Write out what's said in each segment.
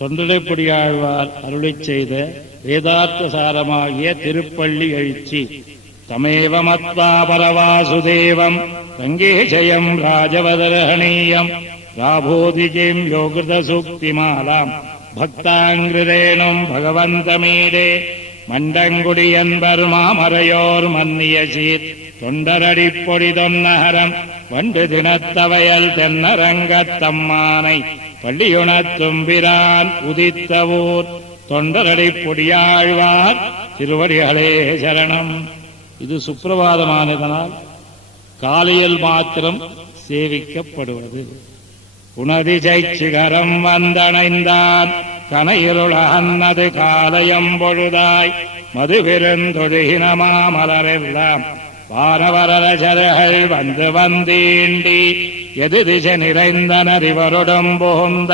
தொண்டரைப்பொடியாழ்வார் அருளிச் செய்த வேதார்த்த சாரமாகிய திருப்பள்ளி எழுச்சி. தமேவ மத்வா பரவாசுதேவம் ரங்கேஜயம் ராஜவதரஹணீயம் ராபோதிஜிம் யோகிருத சூக்திமாலாம் பக்தாங்கிரேணும் பகவந்தமீடே மண்டங்குடியன்பர் மாமரையோர் மன்னிய சீர் தொண்டரடிப்பொடி தொன்னகரம் வண்டு தினத்தவையல் தென்னரங்கத்தம்மானை பள்ளியுணத்தும்பிரான் உதித்தவூர் தொண்டரடிப்பொடியாழ்வார் திருவடிகளே சரணம். இது சுப்பிரபாதமானதனால் காலையில் மாத்திரம் சேவிக்கப்படுவது. புனதிசை சிகரம் வந்தணைந்தான் கனையிருள அன்னது காலையம் பொழுதாய் மதுவிருந்தொழுகின மாமலரெல்லாம் வானவரசர்கள் வந்து வந்தீண்டி எது திசை நிறைந்தனறிவருடம் புகுந்த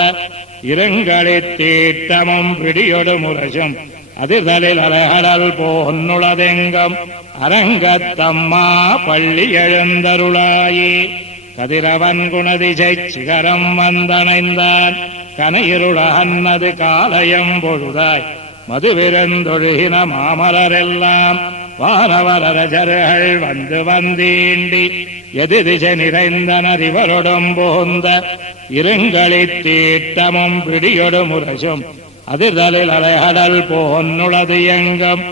இருங்களித் தீட்டமும் பிடியொடு முரசும் அதிர்தலில் அலகடல் போன்னுளதெங்கும் அரங்கத்தம்மா பள்ளி எழுந்தருளாயே. கதிரவன் குணதிசை சிகரம் வந்தணைந்தான் கனையிருள அன்னது காலையம் பொழுதாய் மதுவிருந்தொழுகின மாமலரெல்லாம் வானவரசர்கள் வந்து வந்தீண்டி எது திசை நிறைந்தனறிவருடம் புகுந்த இருங்களித் தீட்டமும் பிடியொடு முரசும் அதிர்தலில் அலைகடல் போன்னுளது எங்கும்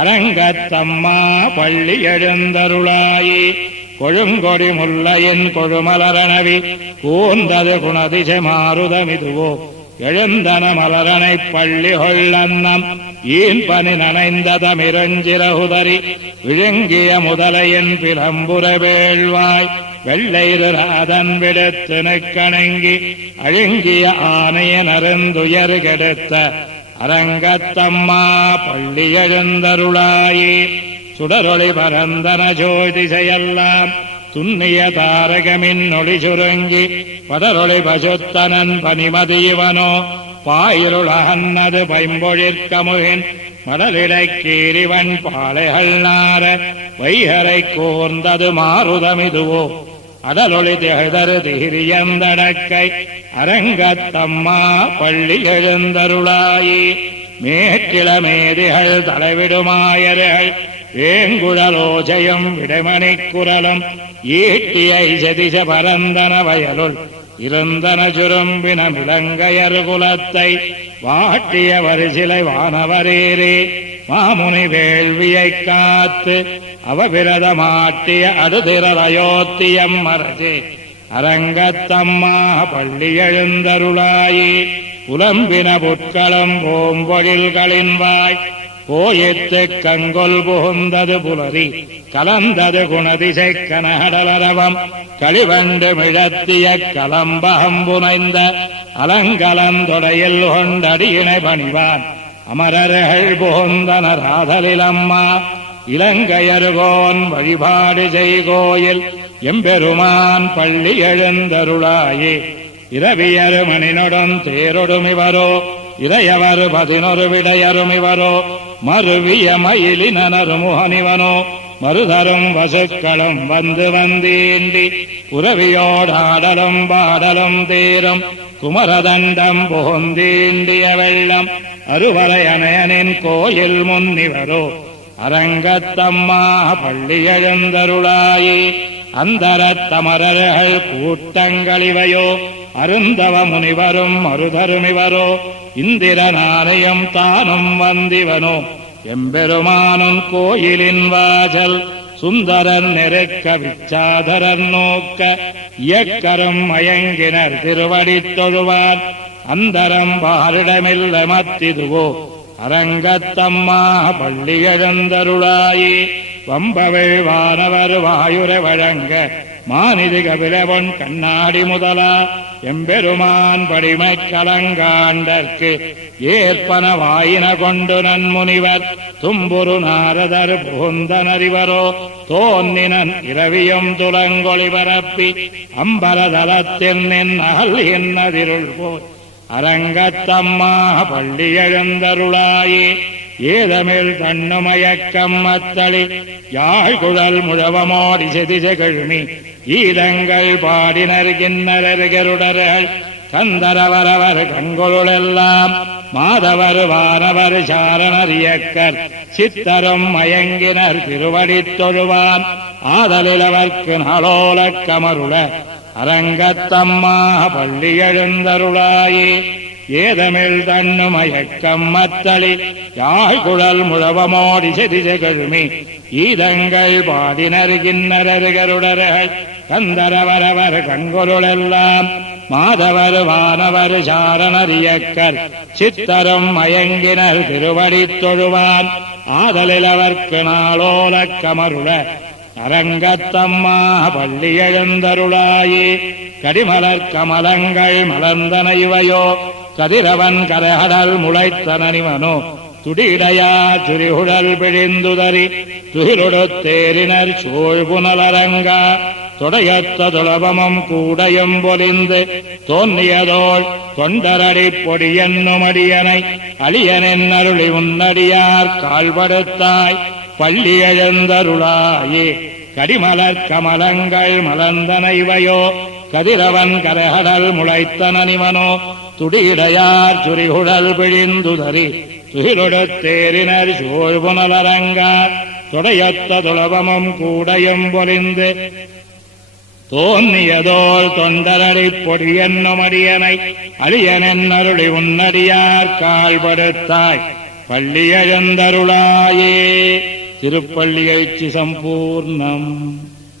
அரங்கத்தம்மா பள்ளி எழுந்தருளாயே. கொழுங்கொடி முல்லையின் கொழுமலரணவி கூந்தது குணதிசை மாறுதமிதுவோ எழுந்தன மலரனை பள்ளி கொள்ளன்னம் ஈன் பனி நனைந்ததமிரஞ்சிரகுதறி விழுங்கிய முதலையின் பிளம்புற வேள்வாய் வெள்ளையிரு ராதன் விடுத்து நெக்கணங்கி அழுங்கிய ஆணையன் அருந்துயர் கெடுத்த அரங்கத்தம்மா பள்ளி எழுந்தருளாயே. சுடரொளி பரந்தன ஜோதிசையெல்லாம் துண்ணிய தாரகமின் ஒளி சுருங்கி படரொளி பசுத்தனன் பனிமதிவனோ பாயிருளகன்னது பைம்பொழிற்கமுகின் மடலிடைக்கீரிவன் பாளைகள் நார வைகரை கோர்ந்தது மாறுதமிதுவோ அடலொளி திகழ்தரு திகிரியந்தடக்கை அரங்கத்தம்மா பள்ளி எழுந்தருளாயே. மேற்கிளமேதிகள் தலைவிடுமாயர்கள் வேங்குழலோஜயம் விடைமணிக் குரலும் ஈட்டிய இசதிச பரந்தன வயலுள் இருந்தன சுரும்பின மிளங்கையர் குலத்தை வாட்டிய வரிசிலை வானவரேரே மாமுனி வேள்வியை காத்து அவபிரத மாட்டிய அடுதிரயோத்தியம் மரசே அரங்கத்தம்மா பள்ளி எழுந்தருளாயே. புலம்பின புட்களும் பூம்பொழில்களின் வாய் போயித்து கங்கொல் புகுந்தது புலரி கலந்தது குணதிசை கனகடலரவம் களிவண்டு மிழத்திய கலம்பகம் புனைந்த அலங்கலந்தொடையில் கொண்டடியினை பணிவான் அமரர்கள் புகுந்தனர் ஆதலிலம்மா இலங்கையருகோன் வழிபாடு செய்கோயில் எம்பெருமான் பள்ளி எழுந்தருளாயே. இரவியரு மணினொடும் தேரொடுமிவரோ இறையவர் 11 விடையருமிவரோ மறுவிய மயிலினருமுகனிவனோ மறுதரும் வசுக்களும் வந்து வந்தீண்டி உறவியோடாடலும் பாடலும் தேரும் குமரதண்டம் புகுந்தீண்டிய வெள்ளம் அருவரை அணையனின் கோயில் முன்னிவரோ அரங்கத்தம்மா பள்ளி எழுந்தருளாயே. அந்தரத்தமரர்கள் கூட்டங்களிவையோ அருந்தவ முனிவரும் மறுதருமிவரோ இந்திரனாரையும் தானும் வந்திவனோ எம்பெருமானும் கோயிலின் வாசல் சுந்தரன் நெருக்க விச்சாதரன் நோக்க இயக்கரும் மயங்கினர் திருவடி தொழுவார் அந்தரம் பாரிடமில்ல மத்திதுவோ அரங்கத்தம்மா பள்ளி எழுந்தருளாயே. வம்பவள் வானவர் வாயுர வழங்க மாநிதி கபிலவன் கண்ணாடி முதலா எம்பெருமான் படிமை கலங்காண்டற்கு ஏற்பன வாயின கொண்டு நன்முனிவர் தும்புரு நாரதர் புகுந்தனறிவரோ தோன்னினன் இரவியும் துலங்கொளி பரப்பி அம்பரதலத்தில் நின் அகல் என்னதிருள் போய் அரங்கத்தம்மா பள்ளி எழுந்தருளாயே. ஏதமிழ் தன்னுமயக்கம் மத்தளி யாழ்குழல் முழவமோடி செதிசை கழுமி ஈதங்கள் பாடினர் கிண்ணரர் கருடர்கள் கந்தரவரவர் கங்குளெல்லாம் மாதவர் வானவர் சாரணர் இயக்கர் சித்தரும் மயங்கினர் திருவடித் தொழுவான் ஆதலிலவர்க்கு நாளோலக் கமருள அரங்கத்தம்மா பள்ளி எழுந்தருளாயே ஏதமிழ் தன்னு மயக்கம் மத்தளி யாழ்குழல் முழவமோடி செதிசை கழுமி ஈதங்கள் பாடினர் கிண்ணரருகருடர்கள் கந்தரவரவர் கங்குளெல்லாம் மாதவர் வானவர் சாரணர் இயக்கர் சித்தரும் மயங்கினர் திருவடித் தொழுவான் ஆதலிலவர்க்கு நாளோலக் கமருள அரங்கத்தம்மா பள்ளி எழுந்தருளாயே கடிமலர் கமலங்கள் மலர்ந்தன இவையோ கதிரவன் கரகடல் முளைத்தனனிவனோ துடிடையா சுரிகுழல் பிழிந்துதறி துகிலொடுத்தேரினர் சூழ்புனலரங்கா தொடையத்த துளபமும் கூடையும் பொலிந்து தோன்றியதோள் தொண்டரடி பொடியன்னுமடியனை அழியனின் அருளி உன்னடியார் கால்படுத்தாய் பள்ளி எழுந்தருளாயே கடிமலர் கமலங்கள் மலர்ந்தன இவையோ கதிரவன் கரகடல் முளைத்தனனிவனோ துடிடையார் சுரிகுழல் பிழிந்துதறி துகிலொடுத்தேரினர் சூழ்புனலரங்கா தொடையொத்த துளபமும் கூடையும் பொலிந்து தோன்றியதோள் தொண்டரடி பொடியன்னுமடியனை அழியனென் அருளி உன்னடியார் கால்படுத்தாய் பள்ளி எழுந்தருளாயே. திருப்பள்ளி எழுச்சி சம்பூர்ணம்.